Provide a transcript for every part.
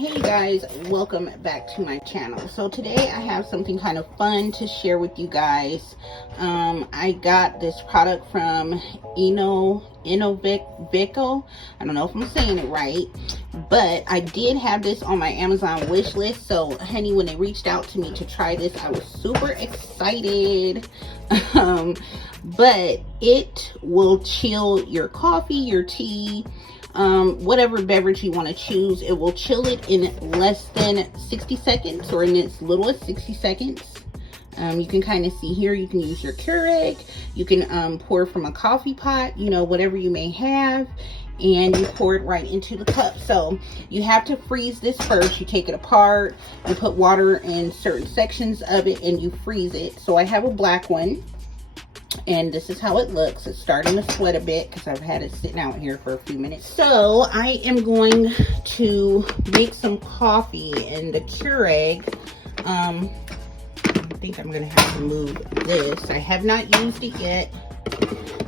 Hey guys, welcome back to my channel. So today I have something kind of fun to share with you guys. I got this product from INNOVECO. I don't know if I'm saying it right, but I did have this on my Amazon wish list. So honey, when they reached out to me to try this, I was super excited. But it will chill your coffee, your tea, whatever beverage you want to choose. It will chill it in less than 60 seconds, or in as little as 60 seconds. You can kind of see here, you can use your Keurig, you can pour from a coffee pot, you know, whatever you may have, and you pour it right into the cup. So you have to freeze this first. You take it apart, you put water in certain sections of it, and you freeze it. So I have a black one, and this is how it looks. It's starting to sweat a bit because I've had it sitting out here for a few minutes. So I am going to make some coffee in the Keurig. I think I'm going to have to move this. I have not used it yet,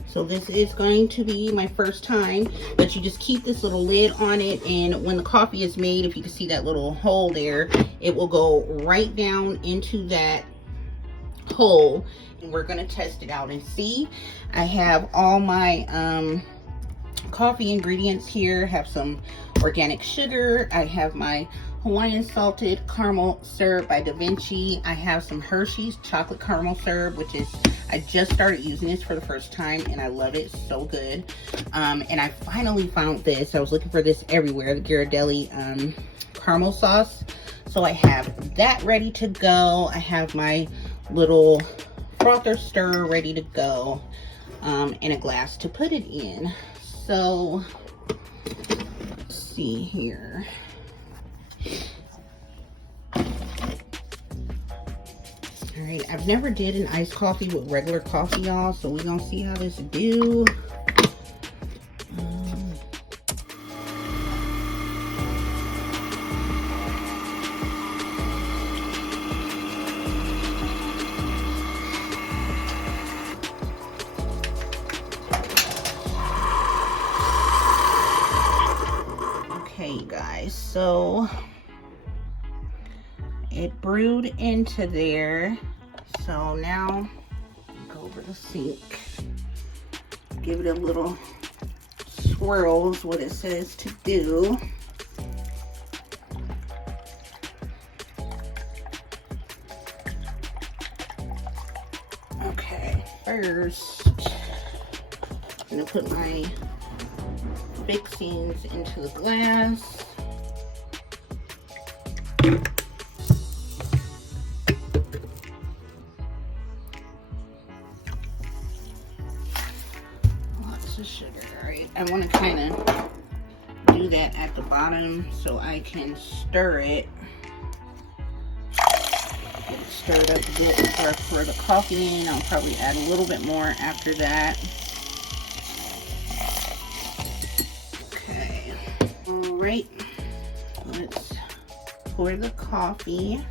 so this is going to be my first time. But you just keep this little lid on it, and when the coffee is made, if you can see that little hole there, it will go right down into that hole. And we're going to test it out and see. I have all my coffee ingredients here. I have some organic sugar. I have my Hawaiian salted caramel syrup by Da Vinci. I have some Hershey's chocolate caramel syrup, which is, I just started using this for the first time and I love it. It's so good. And I finally found this. I was looking for this everywhere, the Ghirardelli caramel sauce. So I have that ready to go. I have my little frother stir ready to go, in a glass to put it in. So let's see here. All right, I've never did an iced coffee with regular coffee, y'all, so we're gonna see how this do. Okay guys, so it brewed into there. So now go over the sink, give it a little swirl is what it says to do. Okay, first I'm gonna put my fixings into the glass. Lots of sugar. All right, I want to kind of do that at the bottom so I can stir it. Get it stirred up a bit before I pour the coffee in. I'll probably add a little bit more after that. Right, let's pour the coffee.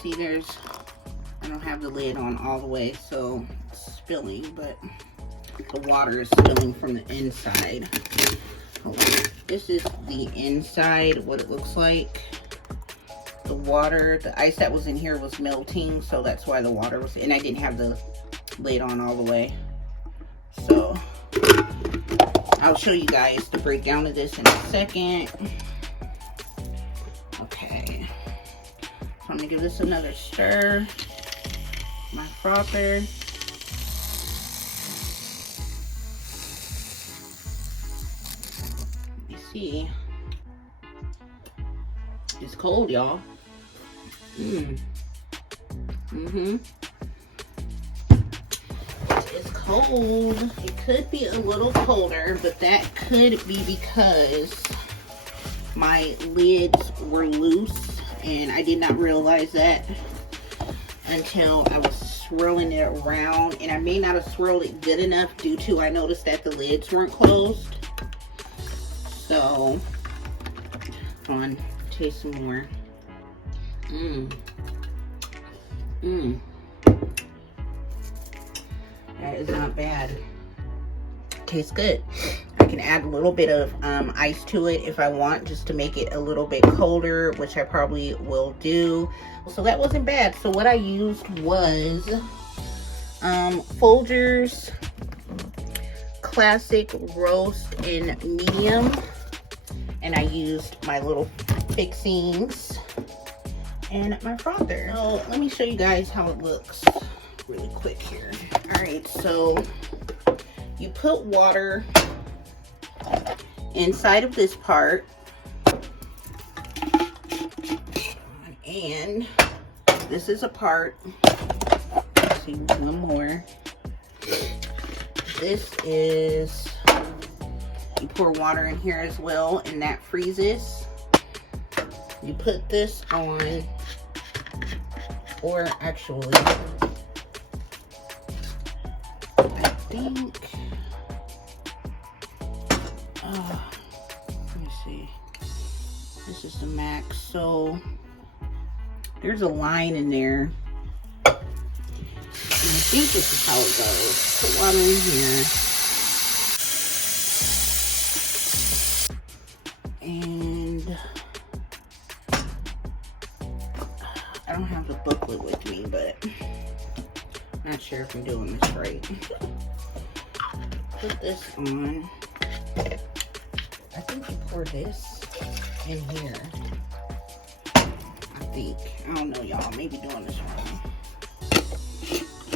See, I don't have the lid on all the way, so it's spilling, but the water is spilling from the inside. Hold on. This is the inside, what it looks like. The water, the ice that was in here was melting, so that's why the water was, and I didn't have the lid on all the way. So I'll show you guys the breakdown of this in a second. Okay, so I'm gonna give this another stir. My frother. You see, it's cold, y'all. It's cold. It could be a little colder, but that could be because my lids were loose and I did not realize that until I was swirling it around, and I may not have swirled it good enough due to I noticed that the lids weren't closed. So come on, taste some more. is not bad. Tastes good. I can add a little bit of ice to it if I want, just to make it a little bit colder, which I probably will do. So that wasn't bad. So what I used was Folgers Classic Roast in medium, and I used my little fixings and my frother. So let me show you guys how it looks really quick here. All right, so you put water inside of this part, and this is a part. Let's see, one more. This is, you pour water in here as well, and that freezes. You put this on, or actually, I think, let me see, this is the max, so there's a line in there. And I think this is how it goes. Put water in here. And I don't have the booklet with me, but I'm not sure if I'm doing this right. Put this on. I think you pour this in here. I think. I don't know, y'all. Maybe doing this wrong.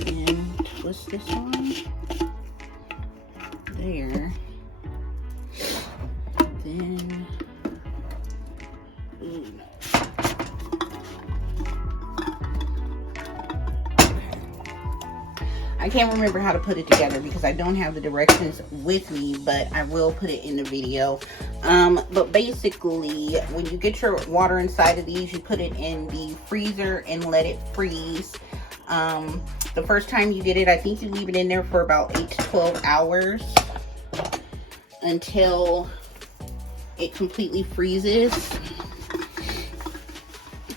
And twist this on there. Then, ooh, no. I can't remember how to put it together because I don't have the directions with me, but I will put it in the video. But basically, when you get your water inside of these, you put it in the freezer and let it freeze. The first time you get it, I think you leave it in there for about 8 to 12 hours until it completely freezes,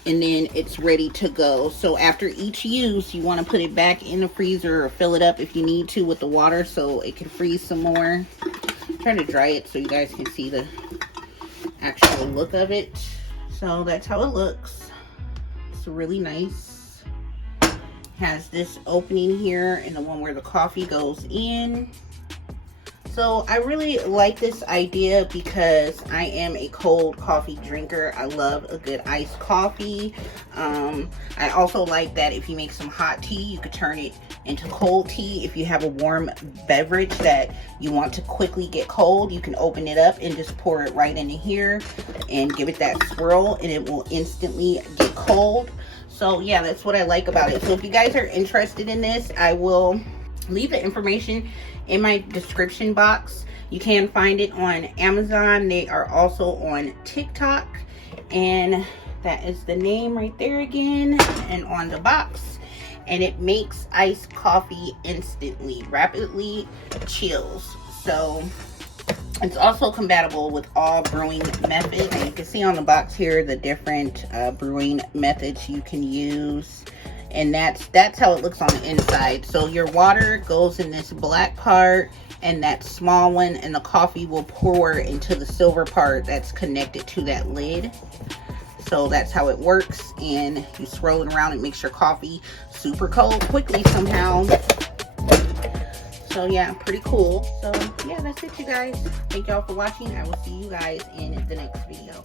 and then it's ready to go. So after each use, you want to put it back in the freezer or fill it up if you need to with the water so it can freeze some more. I'm trying to dry it so you guys can see the actual look of it. So that's how it looks. It's really nice. Has this opening here and the one where the coffee goes in. So I really like this idea because I am a cold coffee drinker. I love a good iced coffee. I also like that if you make some hot tea, you could turn it into cold tea. If you have a warm beverage that you want to quickly get cold, you can open it up and just pour it right into here and give it that swirl, and it will instantly get cold. So yeah, that's what I like about it. So if you guys are interested in this, I will leave the information in my description box. You can find it on Amazon. They are also on TikTok, and that is the name right there again, and on the box. And it makes iced coffee instantly, rapidly chills. So it's also compatible with all brewing methods. And you can see on the box here the different brewing methods you can use. And that's how it looks on the inside. So your water goes in this black part and that small one, and the coffee will pour into the silver part that's connected to that lid. So that's how it works, and you swirl it around. It makes your coffee super cold quickly somehow. So yeah, pretty cool. So yeah, that's it, you guys. Thank y'all for watching. I will see you guys in the next video.